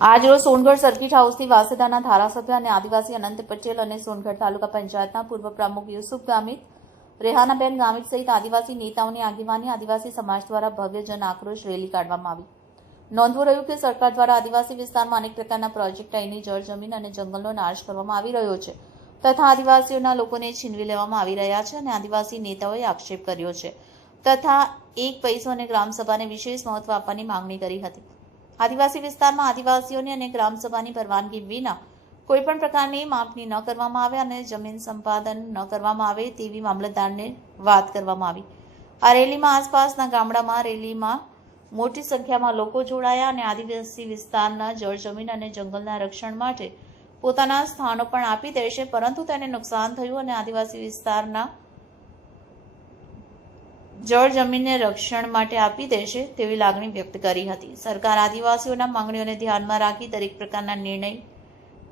આજરોજ સોનગઢ સર્કિટ હાઉસથી વાસેદાના ધારાસભ્ય અને આદિવાસી અનંત પટેલ અને સોનગઢ તાલુકા પંચાયતના પૂર્વ પ્રમુખ યુસુફ ગામિત, રેહાનાબેન ગામિત સહિત આદિવાસી નેતાઓની આગેવાની આદિવાસી સમાજ દ્વારા ભવ્ય જન આક્રોશ રેલી કાઢવામાં આવી. નોંધવું રહ્યું કે સરકાર દ્વારા આદિવાસી વિસ્તારમાં અનેક પ્રકારના પ્રોજેક્ટ અહીંની જળ જમીન અને જંગલનો નાશ કરવામાં આવી રહ્યો છે તથા આદિવાસીઓના લોકોને છીનવી લેવામાં આવી રહ્યા છે અને આદિવાસી નેતાઓએ આક્ષેપ કર્યો છે તથા એક પૈસો અને ગ્રામસભાને વિશેષ મહત્વ આપવાની માંગણી કરી હતી. આદિવાસી વિસ્તારમાં આદિવાસીઓની અને ગ્રામસભાની પરવાનગી વિના કોઈપણ પ્રકારની માપણી ન કરવામાં આવે અને જમીન સંપાદન ન કરવામાં આવે તેવી મામલતદારને વાત કરવામાં આવી. આ રેલીમાં આસપાસના ગામડામાં રેલીમાં મોટી સંખ્યામાં લોકો જોડાયા અને આદિવાસી વિસ્તારના જળ જમીન અને જંગલના રક્ષણ માટે પોતાના સ્થાનો પણ આપી દેશે, પરંતુ તેને નુકસાન થયું અને આદિવાસી વિસ્તારના જળ જમીનને રક્ષણ માટે આપી દેશે તેવી લાગણી વ્યક્ત કરી હતી. સરકાર આદિવાસીઓના માંગણીઓને ધ્યાનમાં રાખી દરેક પ્રકારના નિર્ણય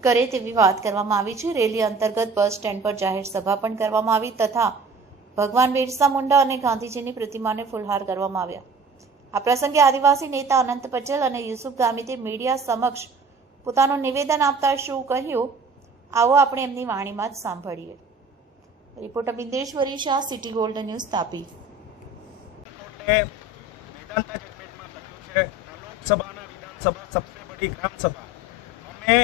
કરે તેવી વાત કરવામાં આવી છે. રેલી અંતર્ગત બસ સ્ટેન્ડ પર જાહેર સભા પણ કરવામાં આવી તથા ભગવાન બિરસા મુંડા અને ગાંધીજીની પ્રતિમાને ફુલહાર કરવામાં આવ્યા. આ પ્રસંગે આદિવાસી નેતા અનંત પટેલ અને યુસુફ ગામિતે મીડિયા સમક્ષ પોતાનું નિવેદન આપતા શું કહ્યું, આવો આપણે એમની વાણીમાં જ સાંભળીએ. Reporter Bindeshwari Shah, City Gold News Tapi. Vedanta જજમેન્ટમાં લખ્યું છે. લોકસભાના વિધાનસભા, સબસે બડી ગ્રામસભા. અમે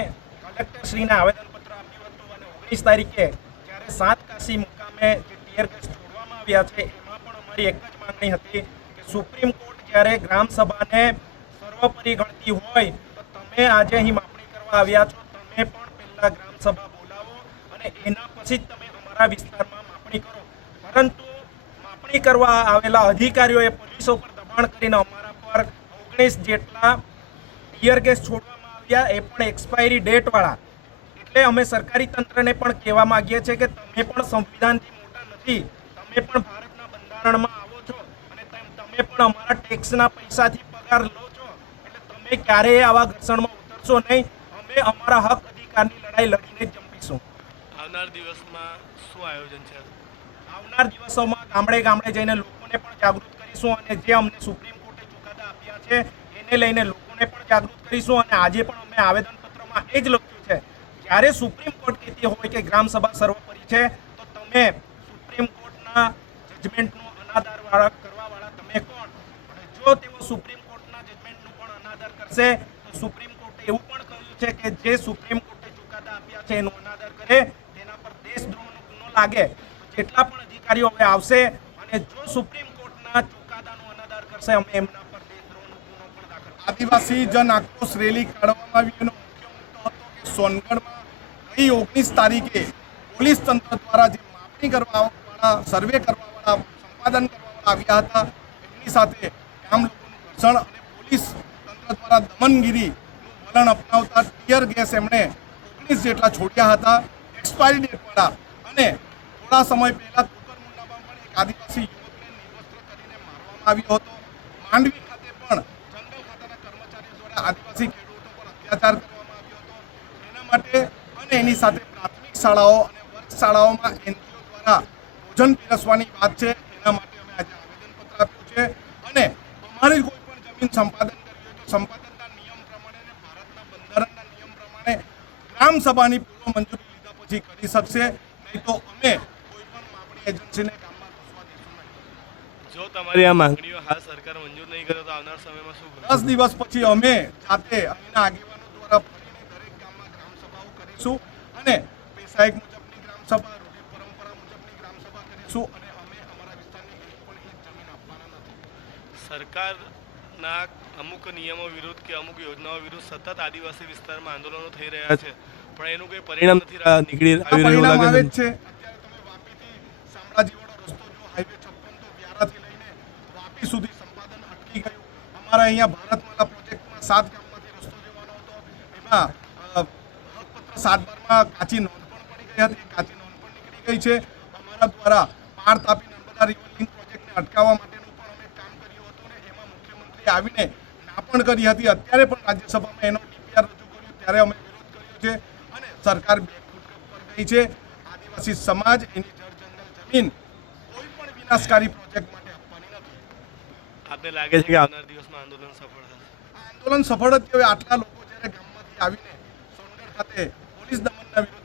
કલેક્ટરશ્રીને આવેદનપત્ર આપ્યું હતું અને ઓગણીસ તારીખે જ્યારે સાત કાશી મુકામે જે ટીયર ગેસ છોડવામાં આવ્યા છે, એમાં પણ અમારી એક જ માંગણી હતી કે સુપ્રીમ કોર્ટ જ્યારે ગ્રામસભાને સર્વોપરી ગણતી હોય, તો તમે આજે અહીં માપણી કરવા આવ્યા છો. તમે પણ પહેલાં ગ્રામસભા બોલાવો અને એના પછી જ તમે અમારા વિસ્તારમાં માપણી કરો. પરંતુ માપણી કરવા આવેલા અધિકારીઓએ પોલીસો પર દબાણ કરીને અમારા પર ઓગણીસ જેટલા ટીયર ગેસ છોડવામાં આવ્યા, એ પણ એક્સપાયરી ડેટવાળા. એટલે અમે સરકારી તંત્રને પણ કહેવા માંગીએ છીએ કે તમે પણ સંવિધાનથી મોટા નથી, તમે પણ ભારતના બંધારણમાં આવો છો અને તમે પણ અમારા ટેક્સના પૈસાથી પગાર લો છો. એટલે તમે ક્યારેય આવા ઘર્ષણમાં ઉતરશો નહીં, અમે અમારા હક અધિકારની લડાઈ લડીને જ જંપીશું. આવનાર દિવસમાં શું આયોજન છે? આવનાર દિવસોમાં ગામડે ગામડે જઈને લોકોને પણ જાગૃત કરીશું અને જે અમને સુપ્રીમ કોર્ટે ચુકાદા આપ્યા છે, એને લઈને લોકોને પણ જાગૃત કરીશું અને આજે પણ અમે આવેદનપત્રમાં એ જ લખ્યું છે, જ્યારે સુપ્રીમ કોર્ટ કહેતી હોય કે ગ્રામસભા સર્વોપરી છે, તો તમે સુપ્રીમ કોર્ટના જજમેન્ટનો અનાદર કરવાવાળા તમે કોણ? જો તેઓ સુપ્રીમ કોર્ટના જજમેન્ટનું પણ અનાદર કરશે, તો સુપ્રીમ કોર્ટે એવું પણ કહ્યું છે કે જે સુપ્રીમ કોર્ટે ચુકાદા આપ્યા છે, એનો અનાદર કરે, તેના પર દેશદ્રોહનો ગુનો લાગે. જેટલા પણ અધિકારીઓ હવે આવશે અને જો સુપ્રીમ કોર્ટના ચુકાદાનો અનાદર કરશે, અમે એમના પર દેશદ્રોહનો આદિવાસી જન આક્રોશ રેલી કાઢવામાં આવી એનો મુખ્ય મુદ્દો હતો કે સોનગઢમાં ગઈ ઓગણીસ તારીખે પોલીસ તંત્ર દ્વારા જે માપણી કરવાવાળા, સર્વે કરવાવાળા, સંપાદન કરવાવાળા આવ્યા હતા, એમની સાથે ગામ લોકોનું ઘર્ષણ અને પોલીસ તંત્ર દ્વારા દમનગીરીનું વલણ અપનાવતા ટીયર ગેસ એમણે ઓગણીસ જેટલા છોડ્યા હતા, એક્સપાયરી ડેટવાળા અને થોડા સમય પહેલા કુકરમુંડામાં પણ એક આદિવાસી યુવકને નિર્વસ્ત્ર કરીને મારવામાં આવ્યો હતો. માંડવી ખાતે પણ જંગલ ખાતાના કર્મચારીઓ દ્વારા આદિવાસી ખેડૂતો પર અત્યાચાર કરવામાં આવ્યો હતો. એના માટે અને એની સાથે પ્રાથમિક શાળાઓ અને વર્ગ શાળાઓમાં એનજીઓ દ્વારા ભોજન પીરસવાની વાત છે. એના માટે અમે આજે આવેદનપત્ર આપ્યું છે. અને અમારી કોઈ પણ જમીન સંપાદન કરવી હોય તો સંપાદનના નિયમ પ્રમાણે અને ભારતના બંધારણના નિયમ પ્રમાણે ગ્રામ સભાની પૂર્વ મંજૂરી લીધા પછી કરી શકશે. નહીં તો અમે એજન્સીને જો તમારી આ માંગણીઓ હાલ સરકાર મંજૂર નહીં કરે તો આવનાર સમયમાં શું દસ દિવસ પછી અમે જાતે અહીંના આગેવાનો દ્વારા ફરીને દરેક ગામમાં કરીશું અને મુજબની રૂઢિ પરંપરા મુજબની ગ્રામ સભા કરીશું અને અમે અમારા વિસ્તારની એક પણ ઇંચ જમીન આપવાના નથી. સરકારના અમુક નિયમો વિરુદ્ધ કે અમુક યોજનાઓ વિરુદ્ધ સતત આદિવાસી વિસ્તારમાં આંદોલનો થઈ રહ્યા છે. પણ એનું કોઈ પરિણામ નથી નીકળી આવી રહ્યું લાગે છે છે અત્યારે તમે વાપીથી અમારા દ્વારા પાર તાપી નર્મદા પ્રોજેક્ટને અટકાવવા માટેનું પણ અમે કામ કર્યું હતું ને એમાં મુખ્યમંત્રી આવીને ના કરી હતી. અત્યારે પણ રાજ્યસભામાં એનો રજૂ કર્યો. ત્યારે અમે વિરોધ કર્યો છે અને સરકાર બે ફૂટ છે. આદિવાસી સમાજ એની જમીન કોઈ પણ વિનાશકારી પ્રોજેક્ટ માટે આપવાની નથી. આપને લાગે છે કે આવનાર દિવસમાં આંદોલન સફળ થશે? આંદોલન સફળ જ હવે આટલા લોકો જ્યારે ગામમાંથી આવીને સોનગઢ ખાતે પોલીસ દમનના વિરોધમાં